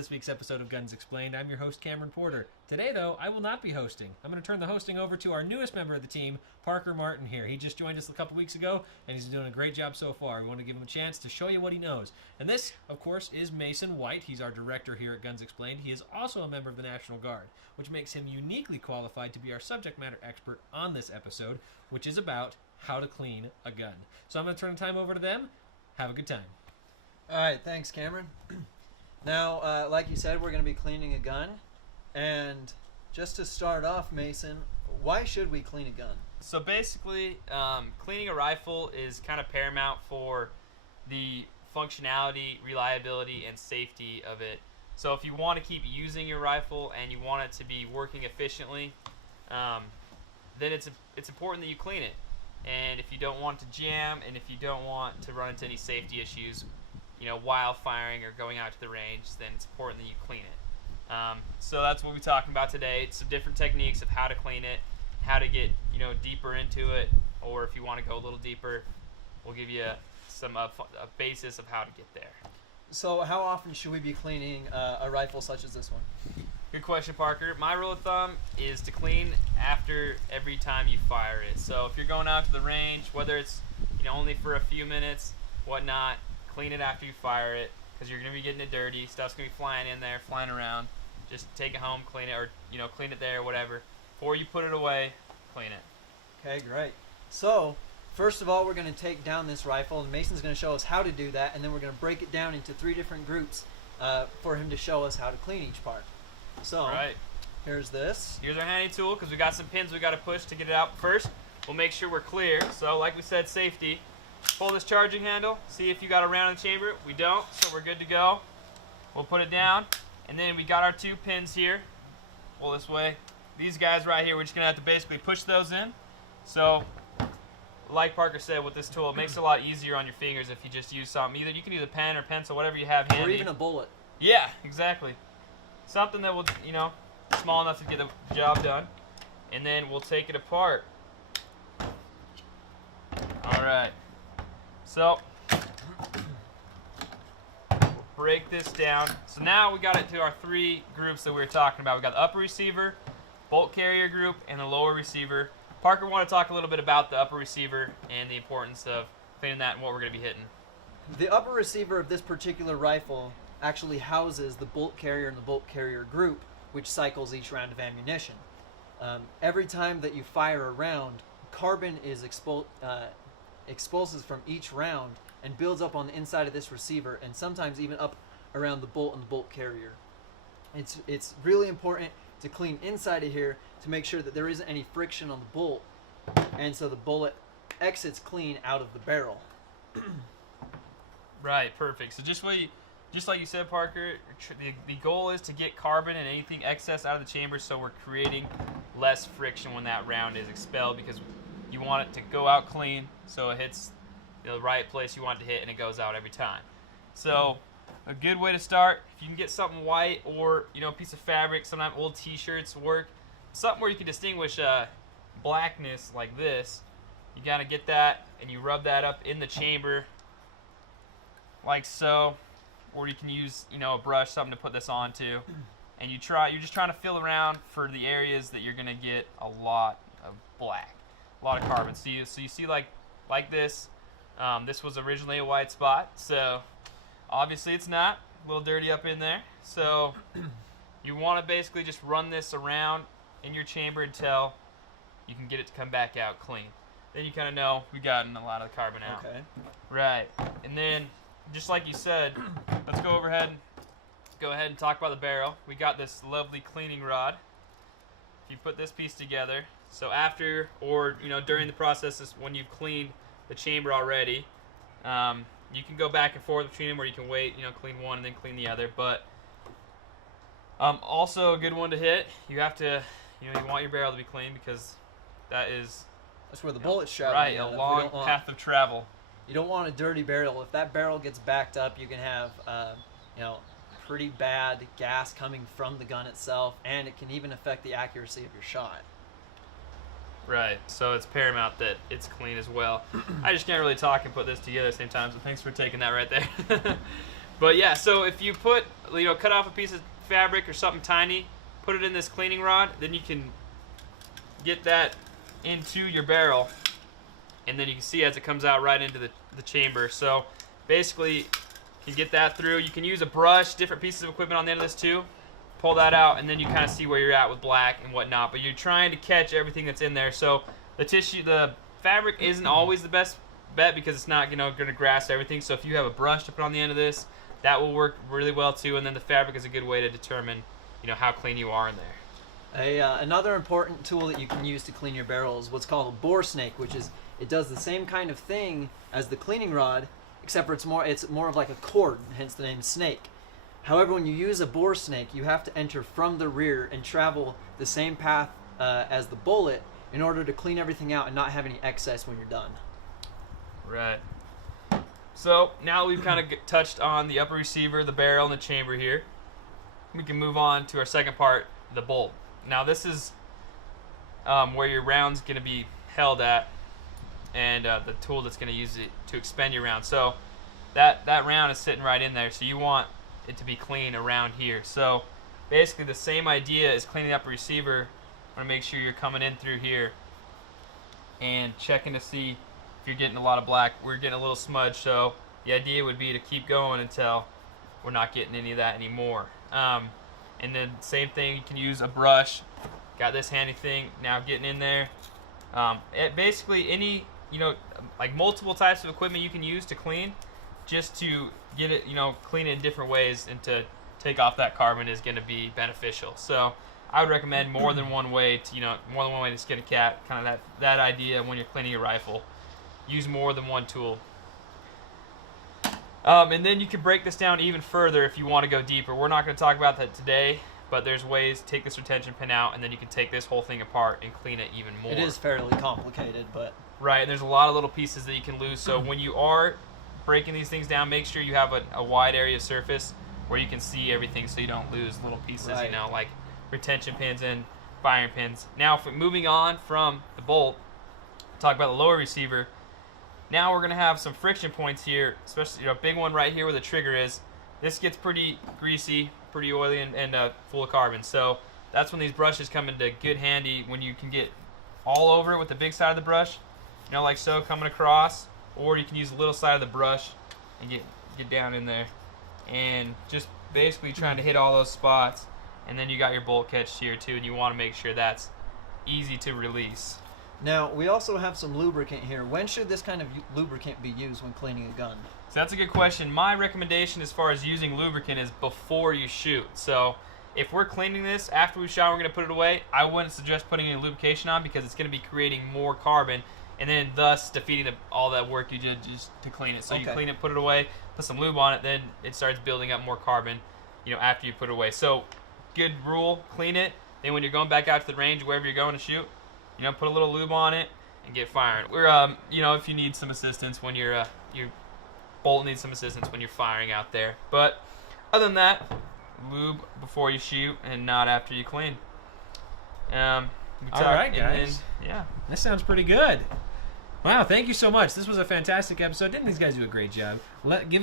this week's episode of Guns Explained. I'm your host, Cameron Porter. Today, though, I will not be hosting. I'm going to turn the hosting over to our newest member of the team, Parker Martin here. He just joined us a couple weeks ago, and he's doing a great job so far. We want to give him a chance to show you what he knows. And this, of course, is Mason White. He's our director here at Guns Explained. He is also a member of the National Guard, which makes him uniquely qualified to be our subject matter expert on this episode, which is about how to clean a gun. So I'm going to turn the time over to them. Have a good time. All right, thanks, Cameron. Now, like you said, we're going to be cleaning a gun. And just to start off, Mason, why should we clean a gun? So basically, cleaning a rifle is kind of paramount for the functionality, reliability, and safety of it. So if you want to keep using your rifle and you want it to be working efficiently, then it's important that you clean it. And if you don't want it to jam, and if you don't want to run into any safety issues, while firing or going out to the range, then it's important that you clean it. So that's what we're talking about today. It's some different techniques of how to clean it, how to get deeper into it, or if you want to go a little deeper, we'll give you some a basis of how to get there. So how often should we be cleaning a rifle such as this one? Good question, Parker. My rule of thumb is to clean after every time you fire it. So if you're going out to the range, whether it's only for a few minutes, whatnot, clean it after you fire it, because you're going to be getting it dirty. Stuff's going to be flying in there, flying around. Just take it home, clean it, or clean it there, whatever. Before you put it away, clean it. Okay, great. So first of all, we're going to take down this rifle, and Mason's going to show us how to do that, and then we're going to break it down into 3 different groups for him to show us how to clean each part. So right. Here's this. Here's our handy tool, because we got some pins we got to push to get it out. First, we'll make sure we're clear. So like we said, safety. Pull this charging handle, see if you got a round in the chamber. We don't, so we're good to go. We'll put it down, and then we got our 2 pins here. Pull this way. These guys right here, we're just going to have to basically push those in. So, like Parker said with this tool, it makes it a lot easier on your fingers if you just use something. Either you can use a pen or pencil, whatever you have handy. Or even a bullet. Yeah, exactly. Something that will, small enough to get the job done. And then we'll take it apart. All right. So, we'll break this down. So now we got it to our 3 groups that we were talking about. We got the upper receiver, bolt carrier group, and the lower receiver. Parker, want to talk a little bit about the upper receiver and the importance of cleaning that and what we're going to be hitting. The upper receiver of this particular rifle actually houses the bolt carrier and the bolt carrier group, which cycles each round of ammunition. Every time that you fire a round, carbon is expulses from each round and builds up on the inside of this receiver, and sometimes even up around the bolt and the bolt carrier. It's really important to clean inside of here to make sure that there isn't any friction on the bolt, and so the bullet exits clean out of the barrel. Right, perfect. So just like you said, Parker, the goal is to get carbon and anything excess out of the chamber, so we're creating less friction when that round is expelled, because you want it to go out clean, so it hits the right place you want it to hit, and it goes out every time. So a good way to start, if you can get something white or a piece of fabric, sometimes old t-shirts work, something where you can distinguish blackness like this. You gotta get that, and you rub that up in the chamber like so, or you can use a brush, something to put this onto, and you're just trying to feel around for the areas that you're gonna get a lot of black. A lot of carbon. So you see like this. This was originally a white spot, so obviously it's not. A little dirty up in there. So you want to basically just run this around in your chamber until you can get it to come back out clean. Then you kind of know we've gotten a lot of the carbon out. Okay. Right. And then, just like you said, let's go ahead and talk about the barrel. We got this lovely cleaning rod. If you put this piece together, so after or during the process is when you've cleaned the chamber already, you can go back and forth between them, or you can wait, clean one and then clean the other. But also a good one to hit. You have to, you want your barrel to be clean, because that's where the bullet's traveling. Right, a long path of travel. You don't want a dirty barrel. If that barrel gets backed up, you can have pretty bad gas coming from the gun itself, and it can even affect the accuracy of your shot. Right, so it's paramount that it's clean as well. I just can't really talk and put this together at the same time, so thanks for taking that right there. But yeah, so if you put, cut off a piece of fabric or something tiny, put it in this cleaning rod, then you can get that into your barrel, and then you can see as it comes out right into the chamber. So basically, you can get that through. You can use a brush, different pieces of equipment on the end of this too. Pull that out, and then you kind of see where you're at with black and whatnot. But you're trying to catch everything that's in there. So the fabric isn't always the best bet because it's not going to grasp everything. So if you have a brush to put on the end of this, that will work really well too. And then the fabric is a good way to determine, how clean you are in there. Another important tool that you can use to clean your barrel is what's called a bore snake, which is it does the same kind of thing as the cleaning rod, except for it's more of like a cord, hence the name snake. However, when you use a bore snake, you have to enter from the rear and travel the same path as the bullet in order to clean everything out and not have any excess when you're done. Right. So now we've kind of touched on the upper receiver, the barrel, and the chamber here. We can move on to our second part, the bolt. Now this is where your round's going to be held at, and the tool that's going to use it to expend your round. So that round is sitting right in there, so you want it to be clean around here. So basically the same idea is cleaning up a receiver. I want to make sure you're coming in through here and checking to see if you're getting a lot of black. We're getting a little smudge, so the idea would be to keep going until we're not getting any of that anymore. And then same thing, you can use a brush. Got this handy thing now getting in there. Basically any, like multiple types of equipment you can use to clean, just to get it, clean it in different ways and to take off that carbon is going to be beneficial. So I would recommend more than one way to skin a cat, kind of that idea when you're cleaning your rifle. Use more than one tool. And then you can break this down even further if you want to go deeper. We're not going to talk about that today, but there's ways to take this retention pin out, and then you can take this whole thing apart and clean it even more. It is fairly complicated, but... Right, and there's a lot of little pieces that you can lose. So when you are breaking these things down, make sure you have a wide area of surface where you can see everything so you don't lose little pieces, right. Like retention pins and firing pins. Now, if we're moving on from the bolt, talk about the lower receiver. Now we're going to have some friction points here, especially a big one right here where the trigger is. This gets pretty greasy, pretty oily, and full of carbon. So that's when these brushes come into good handy, when you can get all over it with the big side of the brush, like so, coming across, or you can use the little side of the brush and get down in there and just basically trying to hit all those spots. And then you got your bolt catch here too, and you want to make sure that's easy to release. Now, we also have some lubricant here. When should this kind of lubricant be used when cleaning a gun? So that's a good question. My recommendation as far as using lubricant is before you shoot. So if we're cleaning this after we shot, we're going to put it away, I wouldn't suggest putting any lubrication on because it's going to be creating more carbon and then thus defeating all that work you did just to clean it. So you clean it, put it away, put some lube on it, then it starts building up more carbon, after you put it away. So good rule, clean it. Then when you're going back out to the range, wherever you're going to shoot, put a little lube on it and get firing. We're, if you need some assistance when your bolt needs some assistance when you're firing out there. But other than that, lube before you shoot and not after you clean. All right, guys. Yeah. This sounds pretty good. Wow, thank you so much. This was a fantastic episode. Didn't these guys do a great job?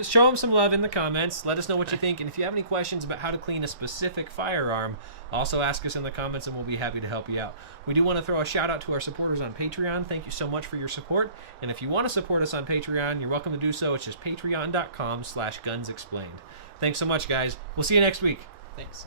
Show them some love in the comments. Let us know what you think. And if you have any questions about how to clean a specific firearm, also ask us in the comments and we'll be happy to help you out. We do want to throw a shout out to our supporters on Patreon. Thank you so much for your support. And if you want to support us on Patreon, you're welcome to do so. It's just patreon.com/gunsexplained. Thanks so much, guys. We'll see you next week. Thanks.